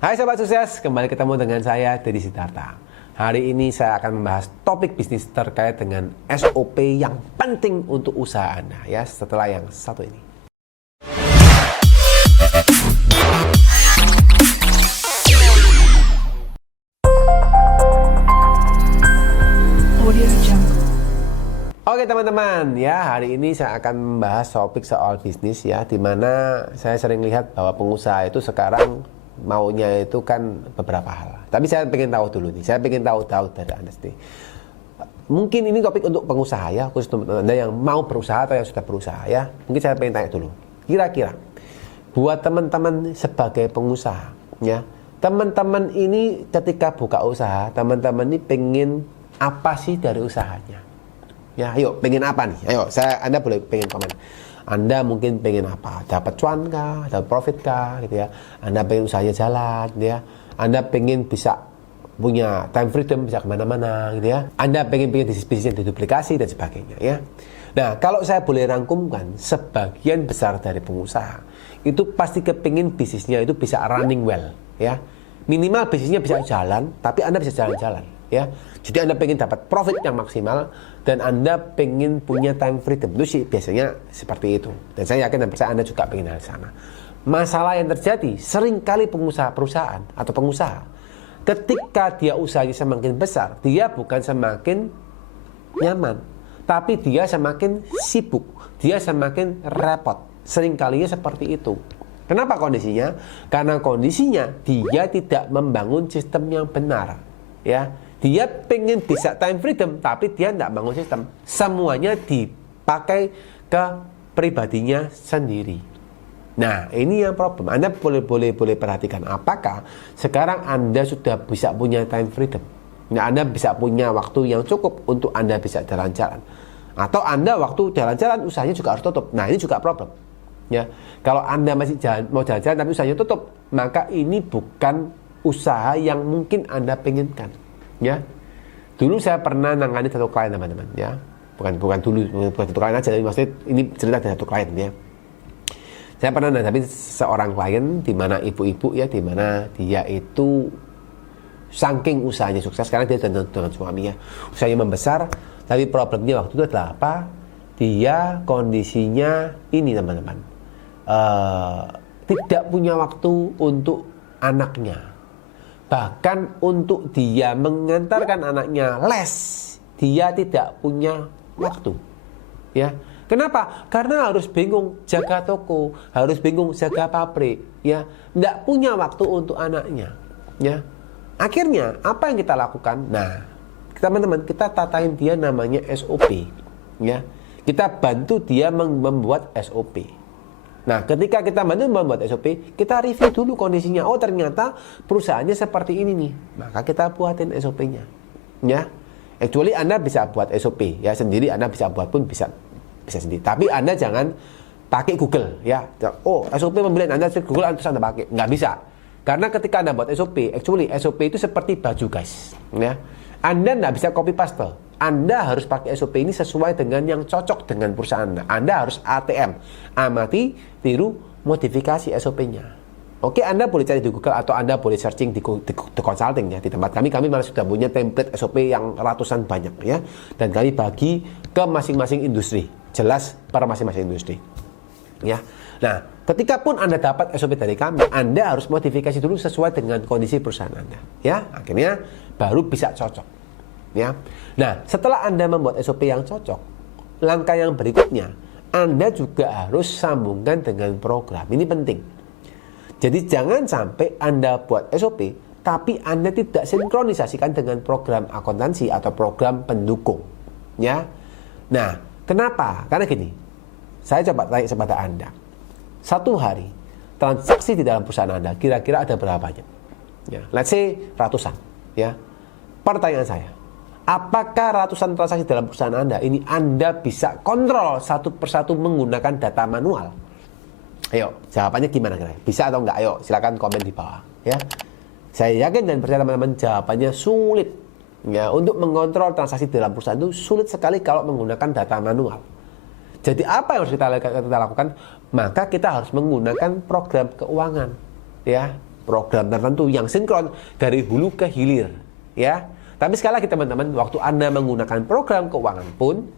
Hai Sobat Sukses, kembali ketemu dengan saya, Deddy Sidarta. Hari ini saya akan membahas topik bisnis terkait dengan SOP yang penting untuk usaha Anda ya, setelah yang satu ini. Oke teman-teman, ya hari ini saya akan membahas topik soal bisnis ya, dimana saya sering lihat bahwa pengusaha itu sekarang maunya itu kan beberapa hal. Tapi saya pengen tahu dulu nih, saya pengen tahu dari Anda sendiri. Mungkin ini topik untuk pengusaha ya, khusus untuk Anda yang mau berusaha atau yang sudah berusaha ya. Mungkin saya pengen tanya dulu, kira-kira buat teman-teman sebagai pengusaha ya, teman-teman ini ketika buka usaha, teman-teman ini pengen apa sih dari usahanya? Ya, ayo pengen apa nih? Ayo, Anda boleh pengen komen. Anda mungkin pengen apa? Dapat cuan kah? Dapat profit kah? Gitu ya. Anda pengen usahanya jalan, gitu ya. Anda pengen bisa punya time freedom, bisa kemana-mana, gitu ya. Anda pengen bisnis yang diduplikasi dan sebagainya, ya. Nah, kalau saya boleh rangkumkan, sebagian besar dari pengusaha itu pasti kepingin bisnisnya itu bisa running well, ya. Minimal bisnisnya bisa jalan, tapi Anda bisa jalan-jalan, ya. Jadi Anda pengen dapat profit yang maksimal dan Anda pengen punya time freedom. Itu sih biasanya seperti itu. Dan saya yakin dan percaya Anda juga pengen hal sana. Masalah yang terjadi seringkali perusahaan atau pengusaha ketika dia usahanya semakin besar, dia bukan semakin nyaman, tapi dia semakin sibuk, dia semakin repot. Seringkalinya seperti itu. Kenapa kondisinya? Karena kondisinya dia tidak membangun sistem yang benar, ya. Dia pengen bisa time freedom, tapi dia tidak bangun sistem. Semuanya dipakai ke pribadinya sendiri. Nah, ini yang problem. Anda boleh perhatikan apakah sekarang Anda sudah bisa punya time freedom. Nah, Anda bisa punya waktu yang cukup untuk Anda bisa jalan-jalan. Atau Anda waktu jalan-jalan usahanya juga harus tutup. Nah, ini juga problem. Ya, kalau Anda masih mau jalan-jalan tapi usahanya tutup, maka ini bukan usaha yang mungkin Anda penginkan. Ya, dulu saya pernah nangani satu klien teman-teman ya, bukan satu klien aja, maksudnya ini cerita dari satu klien ya. Saya pernah nangani seorang klien di mana ibu-ibu ya, di mana dia itu saking usahanya sukses karena dia dengan suaminya, usahanya membesar, tapi problemnya waktu itu adalah apa? Dia kondisinya ini teman-teman, tidak punya waktu untuk anaknya. Bahkan untuk dia mengantarkan anaknya les, dia tidak punya waktu. Ya, kenapa? Karena harus bingung jaga toko, harus bingung jaga pabrik, ya, tidak punya waktu untuk anaknya. Ya, akhirnya apa yang kita lakukan? Nah, teman-teman, kita tatain dia namanya SOP. Ya, kita bantu dia membuat SOP. Nah, ketika kita bantu membuat SOP, kita review dulu kondisinya. Oh, ternyata perusahaannya seperti ini nih. Maka kita buatin SOP-nya. Ya. Actually Anda bisa buat SOP ya sendiri, Anda bisa buat pun bisa sendiri. Tapi Anda jangan pakai Google ya. Oh, SOP pembelian Anda Google terus Anda pakai. Nggak bisa. Karena ketika Anda buat SOP, actually SOP itu seperti baju, guys. Ya. Anda nggak bisa copy paste. Anda harus pakai SOP ini sesuai dengan yang cocok dengan perusahaan Anda. Anda harus ATM, amati, tiru, modifikasi SOP-nya. Oke, Anda boleh cari di Google atau Anda boleh searching di consulting ya. Di tempat kami malah sudah punya template SOP yang ratusan banyak ya. Dan kami bagi ke masing-masing industri. Jelas para masing-masing industri. Ya. Nah, ketika pun Anda dapat SOP dari kami, Anda harus modifikasi dulu sesuai dengan kondisi perusahaan Anda. Ya, akhirnya baru bisa cocok. Ya. Nah, setelah Anda membuat SOP yang cocok, langkah yang berikutnya Anda juga harus sambungkan dengan program. Ini penting. Jadi jangan sampai Anda buat SOP tapi Anda tidak sinkronisasikan dengan program akuntansi atau program pendukung. Ya. Nah, kenapa? Karena gini. Saya coba tanya kepada Anda. Satu hari transaksi di dalam perusahaan Anda kira-kira ada berapa banyak? Ya, let's say ratusan, ya. Pertanyaan saya, apakah ratusan transaksi dalam perusahaan Anda ini Anda bisa kontrol satu persatu menggunakan data manual? Ayo, jawabannya gimana kira? Bisa atau enggak? Ayo, silakan komen di bawah. Ya, saya yakin dan percaya teman-teman jawabannya sulit. Ya, untuk mengontrol transaksi dalam perusahaan itu sulit sekali kalau menggunakan data manual. Jadi apa yang harus kita lakukan? Maka kita harus menggunakan program keuangan. Ya, program tertentu yang sinkron dari hulu ke hilir, ya. Tapi sekali lagi teman-teman, waktu Anda menggunakan program keuangan pun,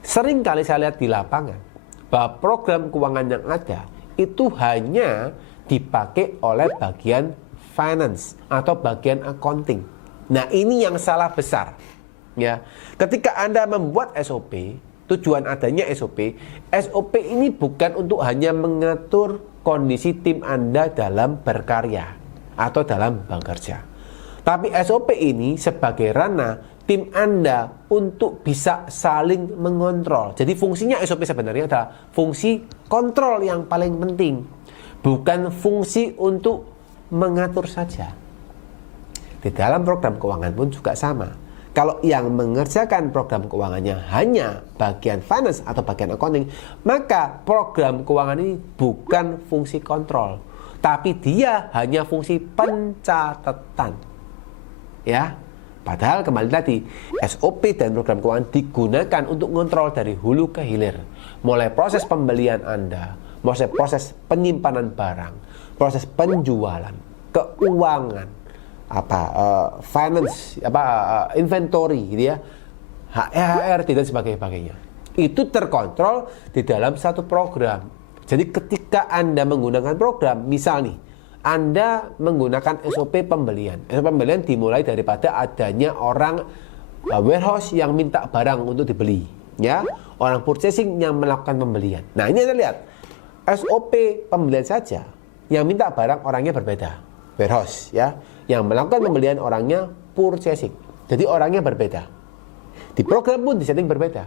sering kali saya lihat di lapangan bahwa program keuangan yang ada itu hanya dipakai oleh bagian finance atau bagian accounting. Nah, ini yang salah besar, ya. Ketika Anda membuat SOP, tujuan adanya SOP ini bukan untuk hanya mengatur kondisi tim Anda dalam berkarya atau dalam bekerja. Tapi SOP ini sebagai ranah tim Anda untuk bisa saling mengontrol. Jadi fungsinya SOP sebenarnya adalah fungsi kontrol yang paling penting, bukan fungsi untuk mengatur saja. Di dalam program keuangan pun juga sama. Kalau yang mengerjakan program keuangannya hanya bagian finance atau bagian accounting, maka program keuangan ini bukan fungsi kontrol, tapi dia hanya fungsi pencatatan. Ya, padahal kembali tadi, SOP dan program keuangan digunakan untuk kontrol dari hulu ke hilir, mulai proses pembelian Anda, proses penyimpanan barang, proses penjualan, keuangan, finance, inventory, gitu ya, HRT dan sebagainya. Itu terkontrol di dalam satu program. Jadi ketika Anda menggunakan program, misal nih, Anda menggunakan SOP pembelian. SOP pembelian dimulai daripada adanya orang warehouse yang minta barang untuk dibeli, ya, orang purchasing yang melakukan pembelian. Nah, ini Anda lihat, SOP pembelian saja yang minta barang orangnya berbeda, warehouse, ya. Yang melakukan pembelian orangnya purchasing. Jadi orangnya berbeda. Di program pun disetting berbeda.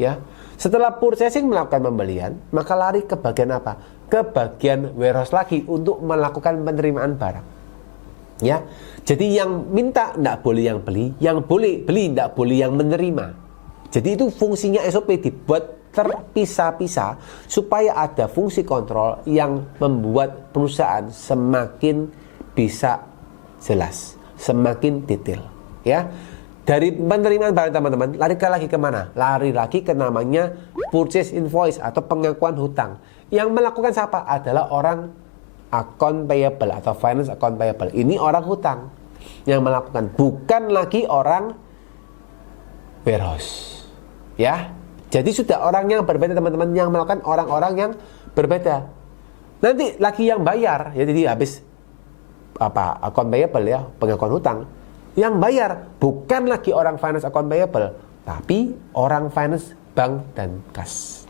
Ya. Setelah purchasing melakukan pembelian, maka lari ke bagian apa? Ke bagian warehouse lagi untuk melakukan penerimaan barang. Ya. Jadi yang minta tidak boleh yang beli, yang boleh beli tidak boleh yang menerima. Jadi itu fungsinya SOP dibuat terpisah-pisah supaya ada fungsi kontrol yang membuat perusahaan semakin bisa jelas, semakin detail, ya. Dari penerimaan barang teman-teman, lari lagi kemana? Lari lagi ke namanya purchase invoice atau pengakuan hutang. Yang melakukan siapa? Adalah orang account payable atau finance account payable. Ini orang hutang yang melakukan, bukan lagi orang warehouse, ya. Jadi sudah orang yang berbeda teman-teman, yang melakukan orang-orang yang berbeda. Nanti lagi yang bayar, ya, jadi habis account payable, ya, pengakuan hutang, yang bayar bukan lagi orang finance account payable, tapi orang finance bank dan kas.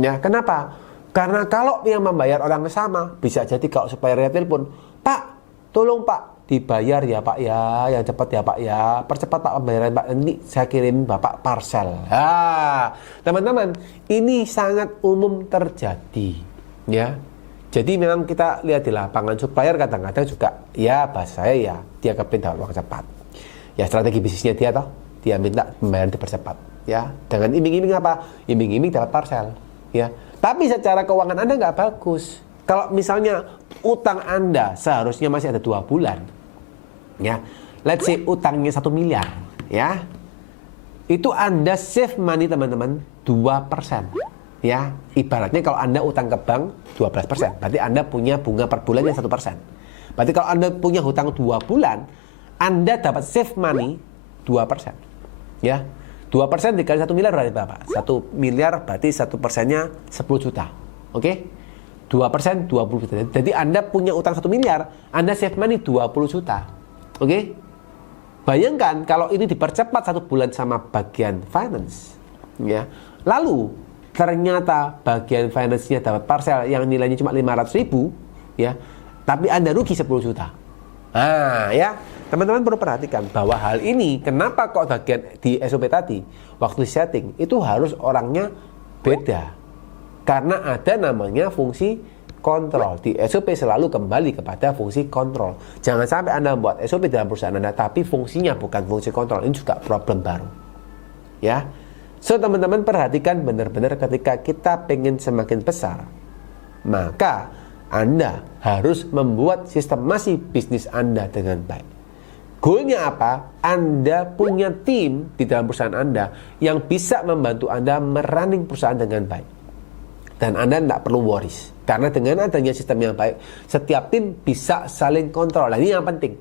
Ya, kenapa? Karena kalau yang membayar orang sama, bisa jadi kalau supplier retail pun, Pak, tolong Pak, dibayar ya Pak ya, yang cepat ya Pak ya, percepat Pak pembayaran Pak, nanti saya kirim Bapak parcel. Teman-teman, ini sangat umum terjadi, ya. Jadi memang kita lihat di lapangan, supplier kadang-kadang juga, ya bahasa saya ya, dia kepin dapat uang cepat. Ya strategi bisnisnya dia toh, dia minta pembayaran dipercepat. Ya, dengan iming-iming apa? Iming-iming dapat parcel. Ya, tapi secara keuangan Anda nggak bagus. Kalau misalnya utang Anda seharusnya masih ada 2 bulan, ya, let's say utangnya 1 miliar, ya, itu Anda save money teman-teman 2%. Ya, ibaratnya kalau Anda utang ke bank 12%, berarti Anda punya bunga per bulannya 1%. Berarti kalau Anda punya hutang 2 bulan, Anda dapat save money 2%. Ya, 2% dikali 1 miliar berarti berapa? 1 miliar berarti 1%-nya 10 juta. Oke? 2% 20 juta. Jadi Anda punya utang 1 miliar, Anda save money 20 juta. Oke? Bayangkan kalau ini dipercepat 1 bulan sama bagian finance. Ya. Lalu ternyata bagian finance-nya dapat parcel yang nilainya cuma 500.000, ya, tapi Anda rugi 10 juta. Nah, ya, teman-teman perlu perhatikan bahwa hal ini, kenapa kok bagian di SOP tadi, waktu setting, itu harus orangnya beda. Karena ada namanya fungsi kontrol. Di SOP selalu kembali kepada fungsi kontrol. Jangan sampai Anda membuat SOP dalam perusahaan Anda, tapi fungsinya bukan fungsi kontrol. Ini juga problem baru. Ya. So teman-teman perhatikan benar-benar ketika kita pengen semakin besar, maka Anda harus membuat sistemasi bisnis Anda dengan baik. Goalnya apa? Anda punya tim di dalam perusahaan Anda yang bisa membantu Anda merunning perusahaan dengan baik. Dan Anda tidak perlu worries. Karena dengan adanya sistem yang baik, setiap tim bisa saling kontrol. Nah, ini yang penting.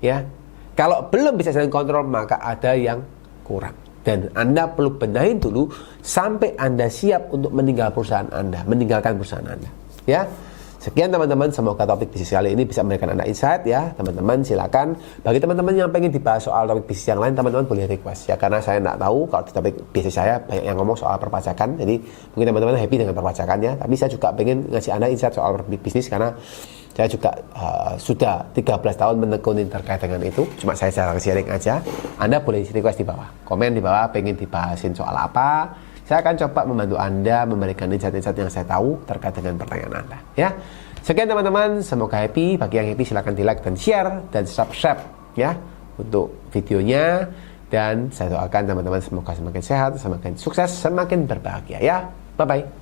Ya. Kalau belum bisa saling kontrol, maka ada yang kurang. Dan Anda perlu benahin dulu sampai Anda siap untuk meninggalkan perusahaan Anda. Ya. Sekian teman-teman, semoga topik bisnis kali ini bisa memberikan Anda insight ya. Teman-teman silakan. Bagi teman-teman yang pengen dibahas soal topik bisnis yang lain, teman-teman boleh request ya. Karena saya nggak tahu kalau di topik bisnis saya banyak yang ngomong soal perpajakan. Jadi mungkin teman-teman happy dengan perpajakannya. Tapi saya juga pengen ngasih Anda insight soal bisnis karena saya juga sudah 13 tahun menekuni terkait dengan itu. Cuma saya sharing aja. Anda boleh request di bawah. Komen di bawah pengen dibahasin soal apa. Saya akan coba membantu Anda memberikan insight-insight yang saya tahu terkait dengan pertanyaan Anda. Ya, sekian teman-teman, semoga happy. Bagi yang happy silahkan di like dan share dan subscribe ya untuk videonya. Dan saya doakan teman-teman semoga semakin sehat, semakin sukses, semakin berbahagia ya. Bye bye.